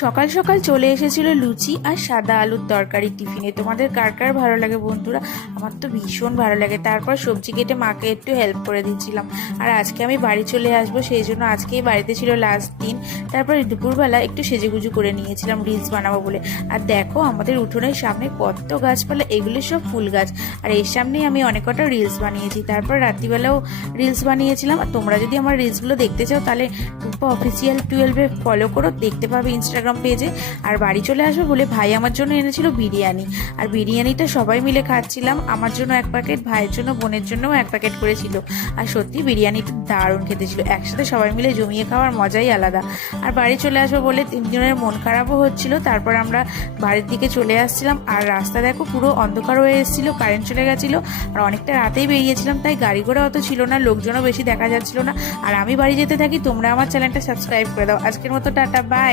সকাল সকাল চলে এসেছিল লুচি আর সাদা আলুর তরকারি টিফিনে। তোমাদের কার কার ভালো লাগে বন্ধুরা? আমার তো ভীষণ ভালো লাগে। তারপর সবজি কেটে মাকে একটু হেল্প করে দিচ্ছিলাম। আর আজকে আমি বাড়ি চলে আসবো, সেই জন্য আজকেই বাড়িতে ছিল লাস্ট দিন। তারপর দুপুরবেলা একটু সেজেগুজু করে নিয়েছিলাম রিলস বানাবো বলে। আর দেখো আমাদের উঠোনের সামনে কত গাছপালা, এগুলো সব ফুল গাছ। আর এর সামনেই আমি অনেক কটা রিলস বানিয়েছি। তারপর রাত্রিবেলাও রিলস বানিয়েছিলাম। আর তোমরা যদি আমার রিলসগুলো দেখতে চাও তাহলে টুম্পা অফিসিয়াল 12 ফলো করো, দেখতে পাবে ইনস্টাগ্রাম পেজে। আর বাড়ি চলে আসবে বলে ভাই আমার জন্য এনেছিল বিরিয়ানি। আর বিরিয়ানিটা সবাই মিলে খাচ্ছিলাম, আমার জন্য এক প্যাকেট, ভাইয়ের জন্য, বোনের জন্যও এক প্যাকেট করেছিল। আর সত্যি বিরিয়ানিটা দারুণ খেতে ছিল। একসাথে সবাই মিলে জমিয়ে খাওয়ার মজাই আলাদা। আর বাড়ি চলে আসবো বলে তিনজনের মন খারাপও হচ্ছিল। তারপর আমরা বাড়ির দিকে চলে আসছিলাম। আর রাস্তা দেখো পুরো অন্ধকার হয়ে এসেছিল, কারেন্ট চলে গেছিলো। আর অনেকটা রাতেই বেরিয়েছিলাম, তাই গাড়ি ঘোড়া অত ছিল না, লোকজনও বেশি দেখা যাচ্ছিল না। আর আমি বাড়ি যেতে থাকি, তোমরা আমার চ্যানেলটা সাবস্ক্রাইব করে দাও। আজকের মতো টাটা, বাই।